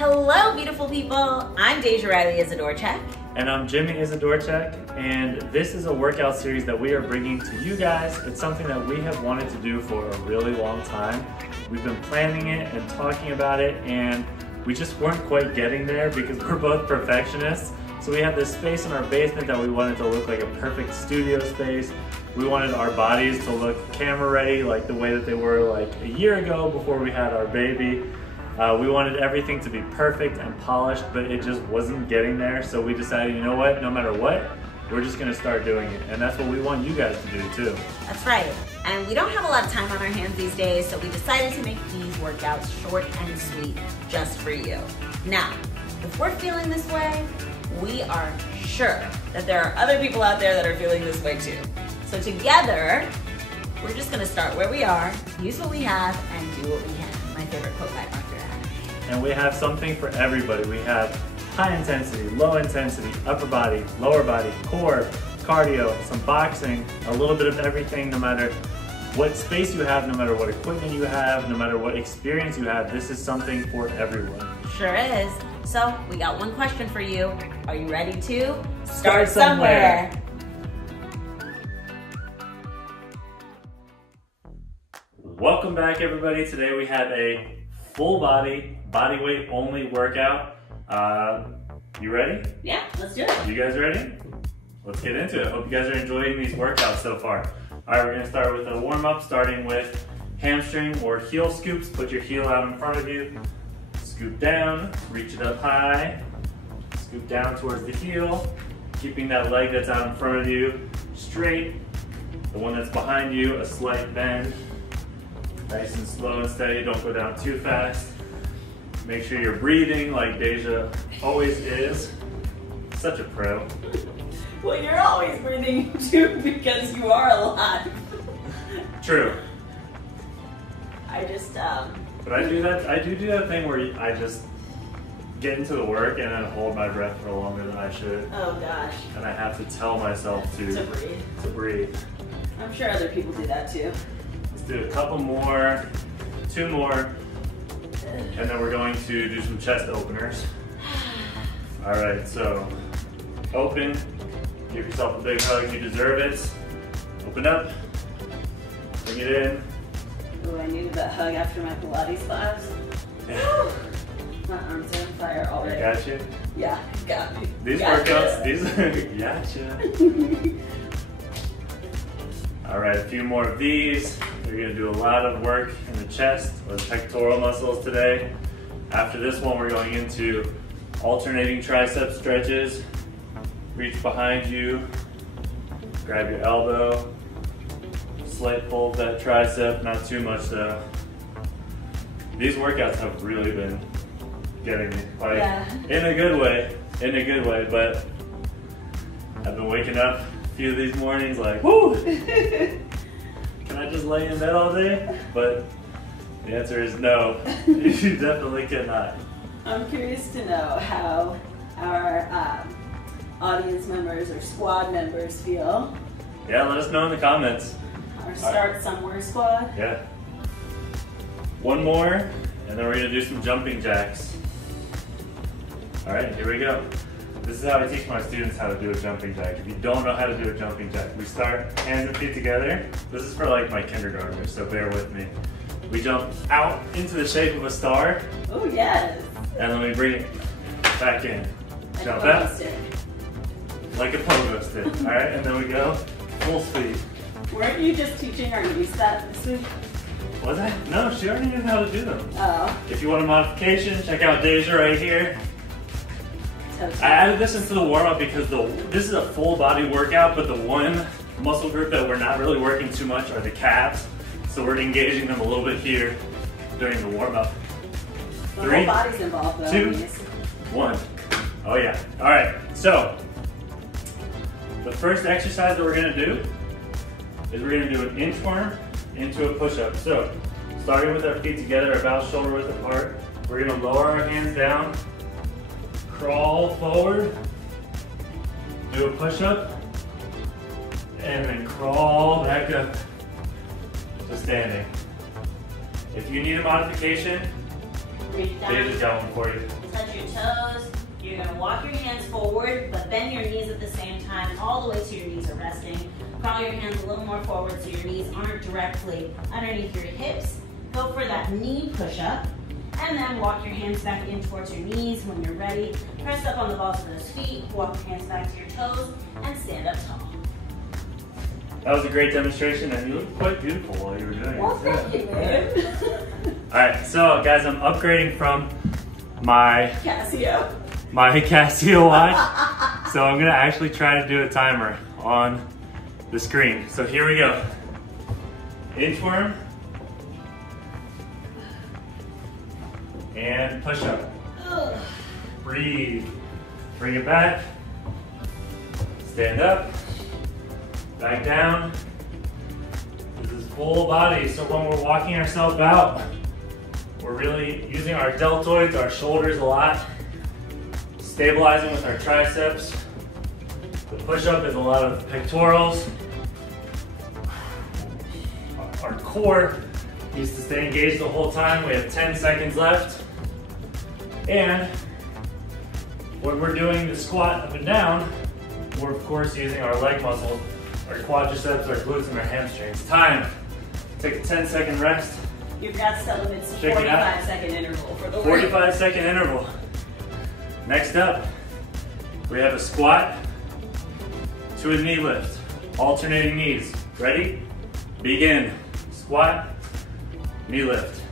Hello, beautiful people. I'm Deja Riley-Isadorchak. And I'm Jimmy Isadorchak, and this is a workout series that we are bringing to you guys. It's something that we have wanted to do for a really long time. We've been planning it and talking about it, and we just weren't quite getting there because we're both perfectionists. So we have this space in our basement that we wanted to look like a perfect studio space. We wanted our bodies to look camera ready, like the way that they were like a year ago before we had our baby. We wanted everything to be perfect and polished, but it just wasn't getting there. So we decided, you know what, no matter what, we're just gonna start doing it. And that's what we want you guys to do too. That's right. And we don't have a lot of time on our hands these days, so we decided to make these workouts short and sweet just for you. Now, if we're feeling this way, we are sure that there are other people out there that are feeling this way too. So together, we're just gonna start where we are, use what we have, and do what we can. My favorite quote by Arthur Adams. And we have something for everybody. We have high intensity, low intensity, upper body, lower body, core, cardio, some boxing, a little bit of everything, no matter what space you have, no matter what equipment you have, no matter what experience you have, this is something for everyone. Sure is. So we got one question for you. Are you ready to start somewhere? Welcome back, everybody. Today we have a full body weight only workout. You ready? Yeah, let's do it. You guys ready? Let's get into it. Hope you guys are enjoying these workouts so far. All right, we're gonna start with a warm up, starting with hamstring or heel scoops. Put your heel out in front of you. Scoop down, reach it up high. Scoop down towards the heel, keeping that leg that's out in front of you straight. The one that's behind you, a slight bend. Nice and slow and steady, don't go down too fast. Make sure you're breathing like Deja always is. Such a pro. Well, you're always breathing too because you are alive. True. I just, But I do that thing where I just get into the work and then hold my breath for longer than I should. Oh gosh. And I have to tell myself to breathe. I'm sure other people do that too. Let's do a couple more, 2 more, and then we're going to do some chest openers. All right, so open, give yourself a big hug, you deserve it. Open up, bring it in. Oh, I needed that hug after my Pilates class. Yeah. My arms are on fire already. Got you? Yeah, got me. These Gotcha. workouts, gotcha. All right, a few more of these. We're gonna do a lot of work in the chest or the pectoral muscles today. After this one, we're going into alternating tricep stretches. Reach behind you, grab your elbow, slight pull of that tricep, not too much though. These workouts have really been getting me, like, in a good way, but I've been waking up a few of these mornings like, whoo! Can I just lay in bed all day? But the answer is no, you definitely cannot. I'm curious to know how our audience members or squad members feel. Yeah, let us know in the comments. Our Start Somewhere squad. Yeah. One more, and then we're gonna do some jumping jacks. All right, here we go. This is how I teach my students how to do a jumping jack. If you don't know how to do a jumping jack, we start hands and feet together. This is for like my kindergartners, so bear with me. We jump out into the shape of a star. Oh yes. And then we bring it back in. Jump out. Like a pogo stick. All right, and then we go full speed. Weren't you just teaching our niece that this week? Was I? No, she already knew how to do them. Oh. If you want a modification, check out Deja right here. I added this into the warm-up because this is a full body workout, but the one muscle group that we're not really working too much are the calves. So we're engaging them a little bit here during the warm-up. The whole body's involved though. 2, 1. Oh yeah. All right, so the first exercise that we're gonna do is we're gonna do an inchworm into a push-up. So starting with our feet together, about shoulder width apart, we're gonna lower our hands down, crawl forward, do a push-up, and then crawl back up to standing. If you need a modification, Reach down. Deja's got one for you. Touch your toes. You're gonna walk your hands forward, but bend your knees at the same time, all the way to your knees are resting. Crawl your hands a little more forward so your knees aren't directly underneath your hips. Go for that knee push-up, and then walk your hands back in towards your knees when you're ready. Press up on the balls of those feet, walk your hands back to your toes, and stand up tall. That was a great demonstration, and you looked quite beautiful while you were doing it. Well, thank you, babe. All right, so guys, I'm upgrading from my Casio watch, so I'm gonna actually try to do a timer on the screen. So here we go. Inchworm and push up. Breathe. Bring it back. Stand up. Back down. This is full body, so when we're walking ourselves out, we're really using our deltoids, our shoulders a lot, stabilizing with our triceps. The push-up is a lot of pectorals. Our core needs to stay engaged the whole time. We have 10 seconds left. And when we're doing the squat up and down, we're of course using our leg muscles, our quadriceps, our glutes, and our hamstrings. Time. Take a 10-second rest. You've got Sullivan's Check it out. 45-second interval for the 45-second interval. Next up, we have a squat to a knee lift. Alternating knees. Ready? Begin. Squat, knee lift.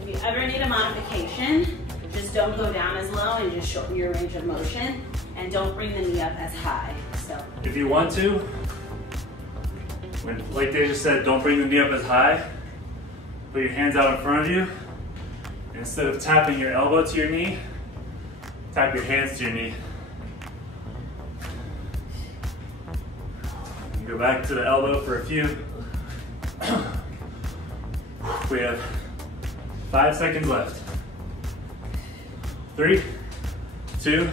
If you ever need a modification, just don't go down as low and just shorten your range of motion, and don't bring the knee up as high. So if you want to, like Deja said, don't bring the knee up as high. Put your hands out in front of you. Instead of tapping your elbow to your knee, tap your hands to your knee. And go back to the elbow for a few. We have 5 seconds left. 3, 2,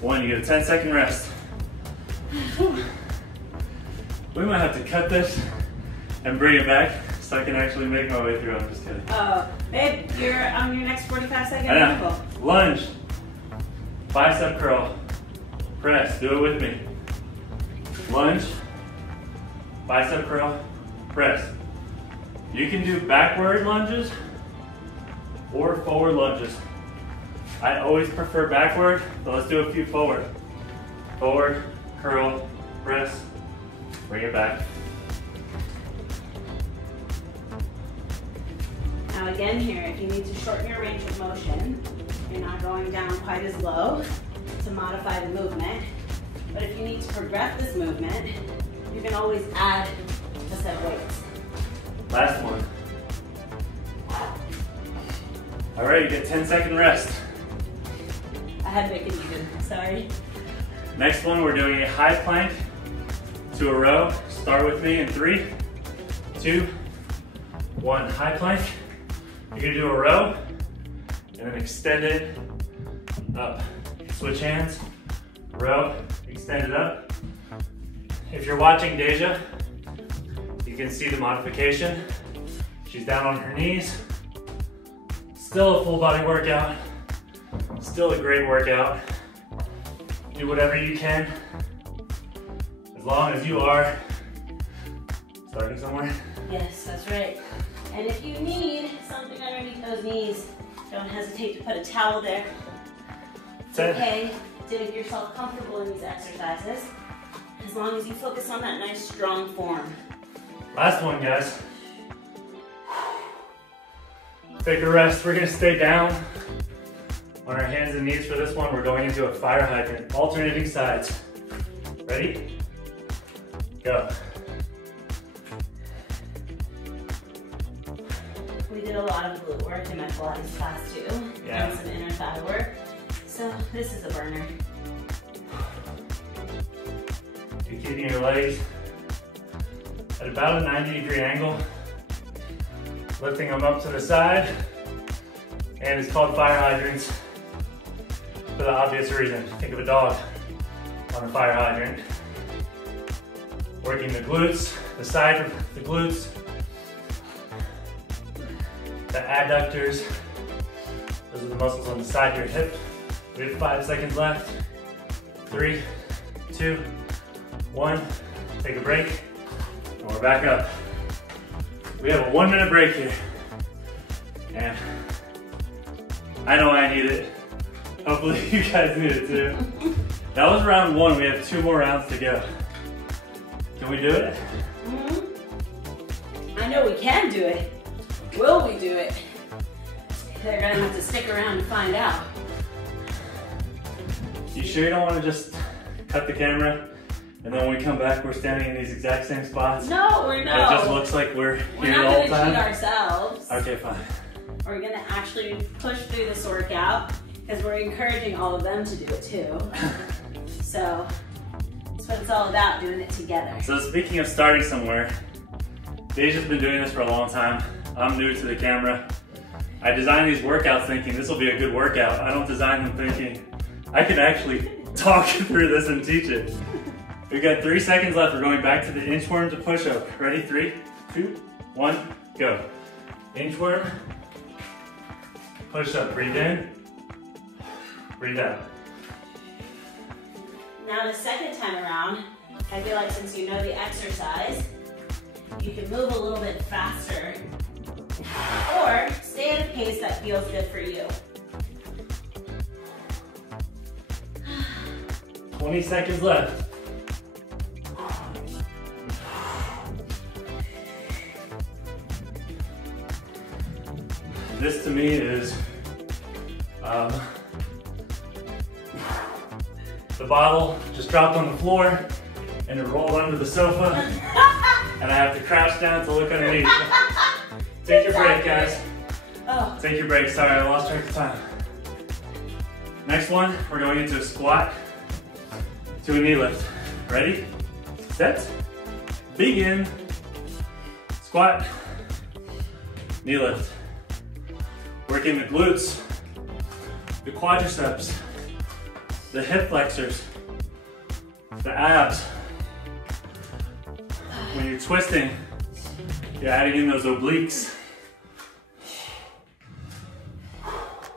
1. You get a 10-second rest. We might have to cut this and bring it back so I can actually make my way through. I'm just kidding. Babe, you're on your next 45-second interval. Lunge, bicep curl, press. Do it with me. Lunge, bicep curl, press. You can do backward lunges or forward lunges. I always prefer backward, but let's do a few forward. Forward, curl, press, bring it back. Now again here, if you need to shorten your range of motion, you're not going down quite as low to modify the movement. But if you need to progress this movement, you can always add a set of weights. Last one. All right, you get 10-second rest. I had to make it even, sorry. Next one, we're doing a high plank to a row. Start with me in 3, 2, 1. High plank. You're gonna do a row and then extend it up. Switch hands, row, extend it up. If you're watching Deja, you can see the modification. She's down on her knees. Still a full body workout. Still a great workout. Do whatever you can, as long as you are starting somewhere. Yes, that's right. And if you need something underneath those knees, don't hesitate to put a towel there. It's okay to make yourself comfortable in these exercises, as long as you focus on that nice strong form. Last one, guys. Take a rest. We're gonna stay down on our hands and knees for this one. We're going into a fire hydrant, alternating sides. Ready? Go. We did a lot of glute work in my Pilates class too, Yeah. and some inner thigh work. So this is a burner. You're keeping your legs at about a 90-degree angle, lifting them up to the side, and it's called fire hydrants for the obvious reason. Think of a dog on a fire hydrant. Working the glutes, the side of the glutes, the adductors, Those are the muscles on the side of your hip. We have 5 seconds left. 3, 2, 1. Take a break, and we're back up. We have a 1-minute break here. And I know I need it. Hopefully you guys need it too. That was round 1. We have 2 more rounds to go. Can we do it? I know we can do it. Will we do it? They're gonna have to stick around to find out. You sure you don't want to just cut the camera and then when we come back we're standing in these exact same spots? No, we're not. It just looks like we're here not the whole gonna time? cheat ourselves. Okay, fine. We're gonna actually push through this workout because we're encouraging all of them to do it too. So that's what it's all about, doing it together. So speaking of starting somewhere, Deja's been doing this for a long time. I'm new to the camera. I designed these workouts thinking this will be a good workout. I don't design them thinking I can actually talk through this and teach it. We've got 3 seconds left. We're going back to the inchworm to push-up. Ready? 3, 2, 1, go. Inchworm, push-up. Breathe in, breathe out. Now the second time around, I feel like since you know the exercise, you can move a little bit faster or stay at a pace that feels good for you. 20 seconds left. This to me is the bottle just dropped on the floor and it rolled under the sofa and I have to crouch down to look underneath. Take your break, guys. Oh. Take your break. Sorry, I lost track of time. Next one, we're going into a squat to a knee lift. Ready, set, begin. Squat, knee lift. Working the glutes, the quadriceps, the hip flexors, the abs. When you're twisting, you're adding in those obliques.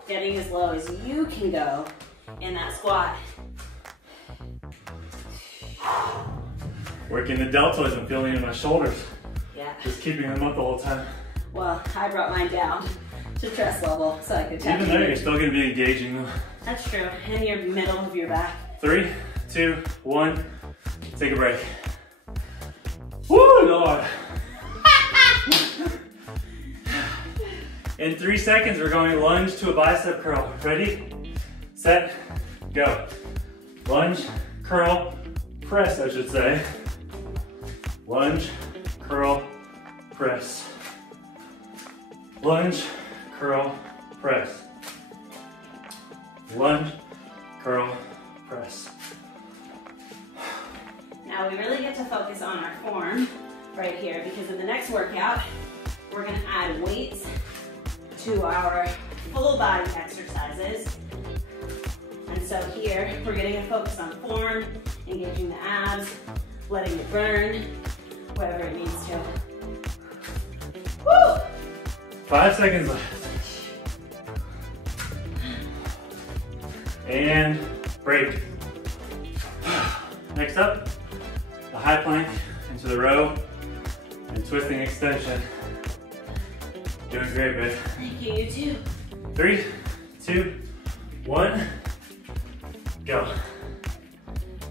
Getting as low as you can go in that squat. Working the deltoids and feeling in my shoulders. Yeah. Just keeping them up the whole time. Well, I brought mine down to chest level so I could tap Even in. there, you're still gonna be engaging them. That's true. And your middle of your back. 3, 2, 1, take a break. Woo, Lord. In 3 seconds, we're going lunge to a bicep curl. Ready, set, go. Lunge, curl, press, I should say. Lunge, curl, press. Lunge, curl, press. Lunge, curl, press. Now we really get to focus on our form right here because in the next workout, we're gonna add weights to our full body exercises. And so here, we're getting a focus on form, engaging the abs, letting it burn, whatever it needs to. Woo! 5 seconds left. And break. Next up, the high plank into the row and twisting extension. Doing great, babe. Thank you, you too. 3, 2, 1, go.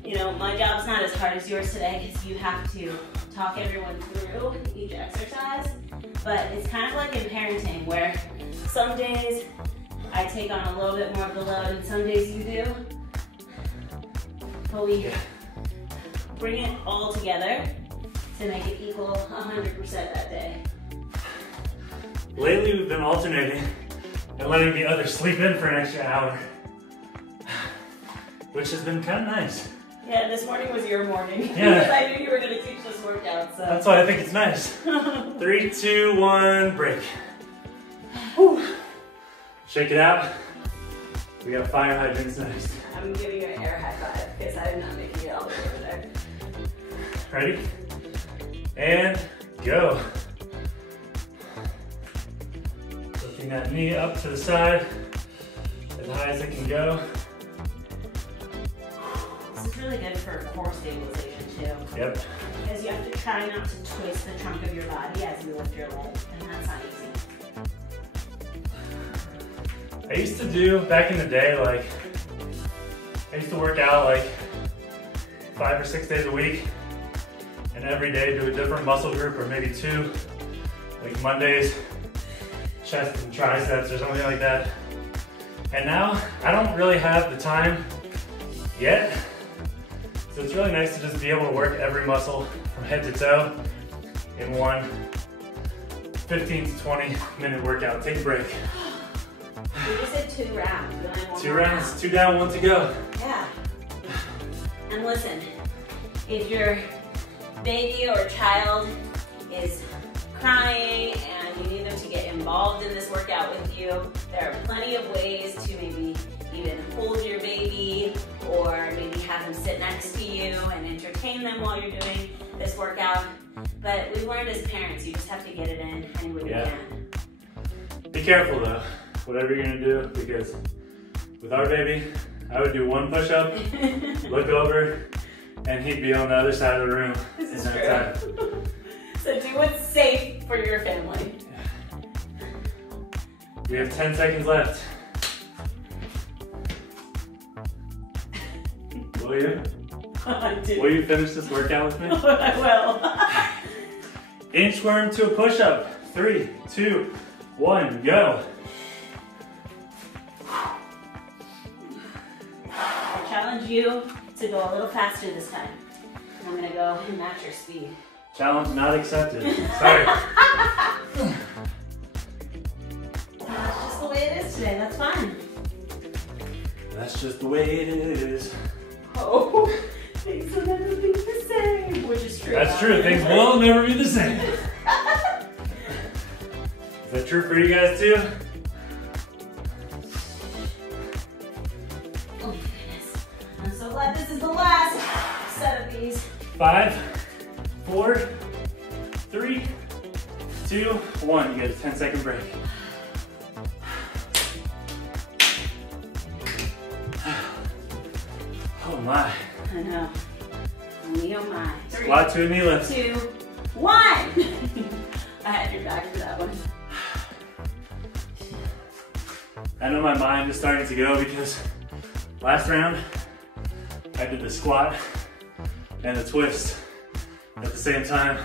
You know, my job's not as hard as yours today because you have to talk everyone through each exercise, but it's kind of like in parenting where some days I take on a little bit more of the load and some days you do, but we bring it all together to make it equal 100% that day. Lately we've been alternating and letting the other sleep in for an extra hour, which has been kind of nice. Yeah, this morning was your morning. Yeah. I knew you were going to teach this workout, so. That's why I think it's nice. 3, 2, 1, break. Whew. Shake it out. We got fire hydrants next. I'm giving you an air high five because I'm not making it all the way over there. Ready? And go. Lifting that knee up to the side. as high as it can go. This is really good for core stabilization too. Yep. Because you have to try not to twist the trunk of your body as you lift your leg, and that's not easy. I used to do, back in the day, like, I used to work out like 5 or 6 days a week, and every day do a different muscle group, or maybe 2. Like Mondays, chest and triceps or something like that. And now, I don't really have the time yet. So it's really nice to just be able to work every muscle from head to toe in one 15 to 20 minute workout. Take a break. You just did 2 rounds. You only have 1 2 more rounds, round. 2 down, 1 to go. Yeah. And listen, if your baby or child is crying and you need them to get involved in this workout with you, there are plenty of ways to maybe even hold your baby, or maybe have them sit next to you and entertain them while you're doing this workout. But we've learned as parents, you just have to get it in any way you can. Be careful though, whatever you're gonna do, because with our baby, I would do 1 push-up, look over, and he'd be on the other side of the room in that time. So do what's safe for your family. We have 10 seconds left. Will you? I did. Will you finish this workout with me? I will. Inchworm to a push-up. 3, 2, 1, go. I challenge you to go a little faster this time. I'm gonna go and match your speed. Challenge not accepted. Sorry. That's just the way it is today, that's fine. That's just the way it is. Oh, things will never be the same, which is true. That's true, things will never be the same. Is that true for you guys too? Oh goodness. I'm so glad this is the last set of these. 5, 4, 3, 2, 1. You get a 10-second break. Oh my. I know. Oh my. 3, Squat to a knee lift. 2, 1. I had your back for that one. I know my mind is starting to go because last round I did the squat and the twist at the same time.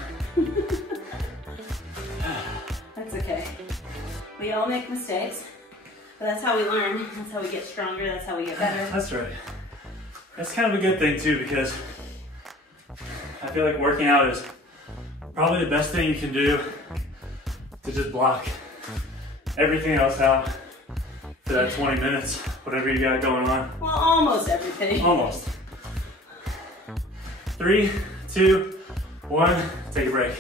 That's okay. We all make mistakes, but that's how we learn. That's how we get stronger. That's how we get better. That's right. That's kind of a good thing too, because I feel like working out is probably the best thing you can do to just block everything else out for that 20 minutes, whatever you got going on. Well, almost everything. Almost. 3, 2, 1, take a break.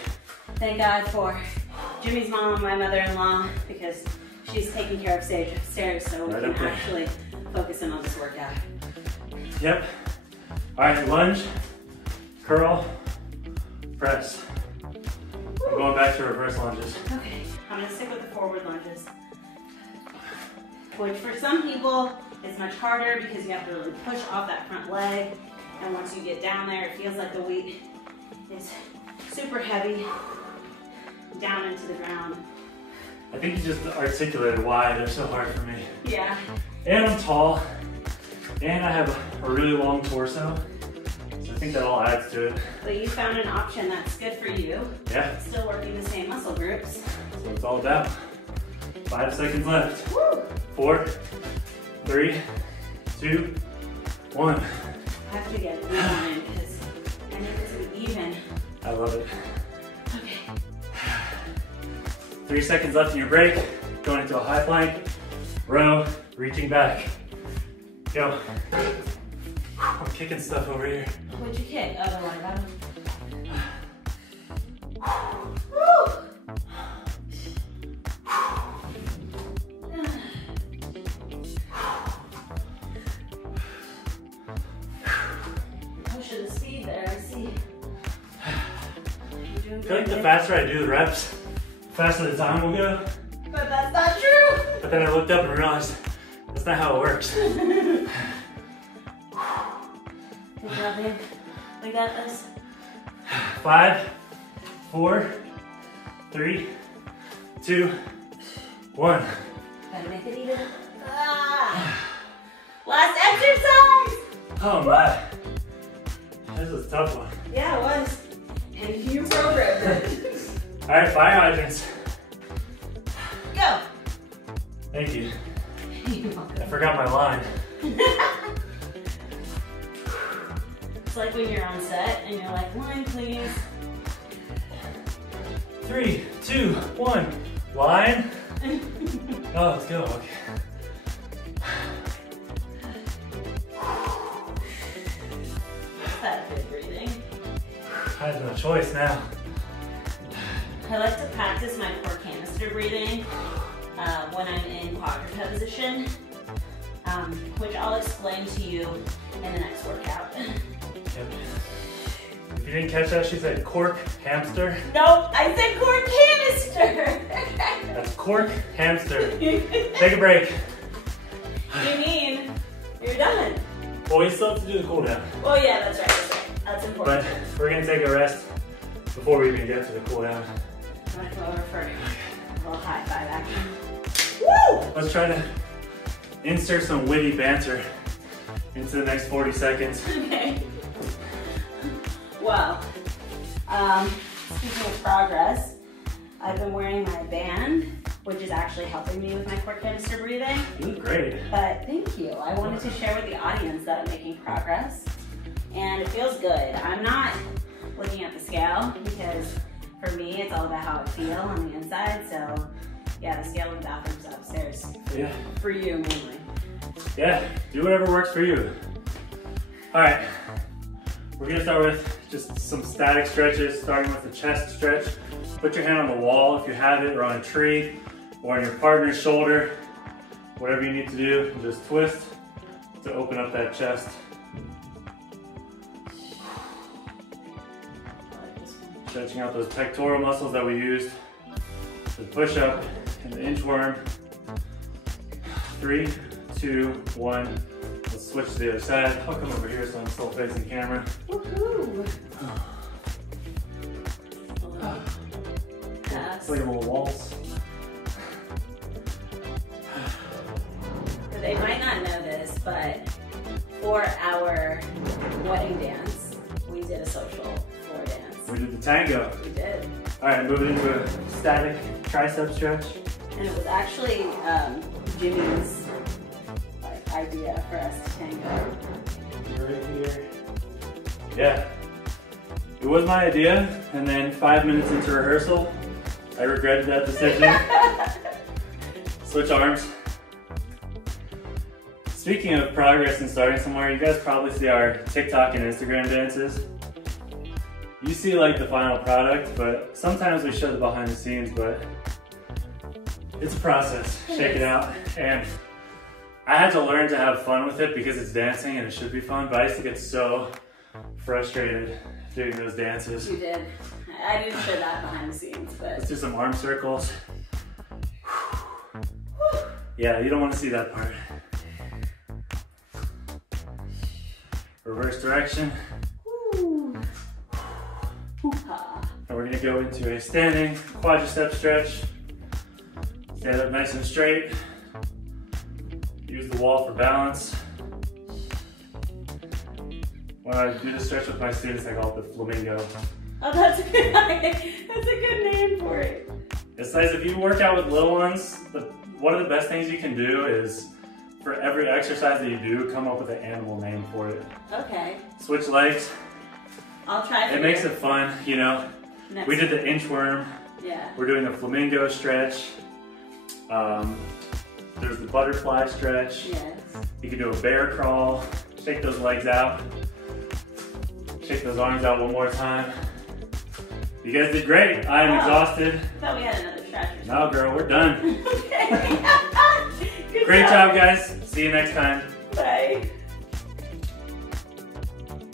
Thank God for Jimmy's mom, my mother-in-law, because she's taking care of stairs, so we Right can up there. actually focus in on this workout. Yep. All right, lunge, curl, press. I'm going back to reverse lunges. Okay, I'm gonna stick with the forward lunges, which for some people is much harder because you have to really push off that front leg, and once you get down there, it feels like the weight is super heavy down into the ground. I think you just articulated why they're so hard for me. Yeah. And I'm tall, and I have a really long torso, so I think that all adds to it. But you found an option that's good for you. Yeah, Still working the same muscle groups. that's what it's all about. 5 seconds left. Woo! 4, 3, 2, 1. I have to get it in because I need it to be even. I love it. Okay. 3 seconds left in your break. Going into a high plank, row, reaching back. Go. I'm kicking stuff over here. What'd you kick? Oh, the water bottle. Woo! Pushing the speed there, I see. You're doing I feel like the good. faster I do the reps, the faster the time will go. But that's not true! But then I looked up and realized it's That's not how it works. Good job, babe. We got this. 5, 4, 3, 2, 1. Gotta make it even. Last exercise! Oh my. This was a tough one. Yeah, it was. And you programmed it. All right, fire hydrants. Go. Thank you. You're welcome. I forgot my line. It's like when you're on set and you're like, line please. 3, 2, 1. Line. Oh, let's go. Okay. Is that good breathing? I have no choice now. I like to practice my core canister breathing when I'm in quadruped position, which I'll explain to you in the next workout. Yep. If you didn't catch that, she said cork hamster. Nope, I said core canister. That's cork hamster. Take a break. You mean you're done? Well, we still have to do the cool down. Well, yeah, that's right. That's right. That's important. But we're gonna take a rest before we even get to the cool down. I'm gonna go over for a little high five action. Woo! Let's try to insert some witty banter into the next 40 seconds. Okay. Well, speaking of progress, I've been wearing my band, which is actually helping me with my core canister breathing. You look great. But thank you. I wanted to share with the audience that I'm making progress, and it feels good. I'm not looking at the scale because for me, it's all about how I feel on the inside. So yeah, the scale in the bathroom's upstairs. Yeah. For you mainly. Yeah, do whatever works for you. All right, we're gonna start with just some static stretches, starting with the chest stretch. Put your hand on the wall if you have it, or on a tree, or on your partner's shoulder. Whatever you need to do, and just twist to open up that chest. Stretching out those pectoral muscles that we used. The push up and the inchworm. 3, 2, 1. Let's switch to the other side. I'll come over here so I'm still facing camera. Woohoo! It's like a little waltz. They might not know this, but for our wedding dance, we did a social floor dance. We did the tango. We did. All right, moving into a static tricep stretch. And it was actually Jimmy's idea for us to tango. Right here. Yeah. It was my idea, and then 5 minutes into rehearsal, I regretted that decision. Switch arms. Speaking of progress and starting somewhere, you guys probably see our TikTok and Instagram dances. You see like the final product, but sometimes we show the behind the scenes, but it's a process. Shake it out. And I had to learn to have fun with it because it's dancing and it should be fun, but I used to get so frustrated doing those dances. You did. I didn't show that behind the scenes, but... Let's do some arm circles. Yeah, you don't want to see that part. Reverse direction. And we're gonna go into a standing quadricep stretch. Stand up nice and straight. Use the wall for balance. When I do this stretch with my students, I call it the flamingo. Oh, that's a good name for it. It's nice if you work out with little ones, one of the best things you can do is for every exercise that you do, come up with an animal name for it. Okay. Switch legs. I'll try. It makes it fun, you know. We did the inchworm. Yeah. We're doing the flamingo stretch. There's the butterfly stretch. Yes. You can do a bear crawl. Shake those legs out. Shake those arms out one more time. You guys did great. I am exhausted. I thought we had another stretch. No, girl, we're done. Okay. Good Great job, guys. See you next time. Bye.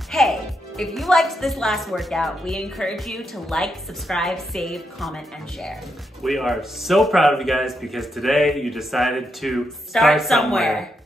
Hey, if you liked this last workout, we encourage you to like, subscribe, save, comment, and share. We are so proud of you guys because today you decided to Start somewhere.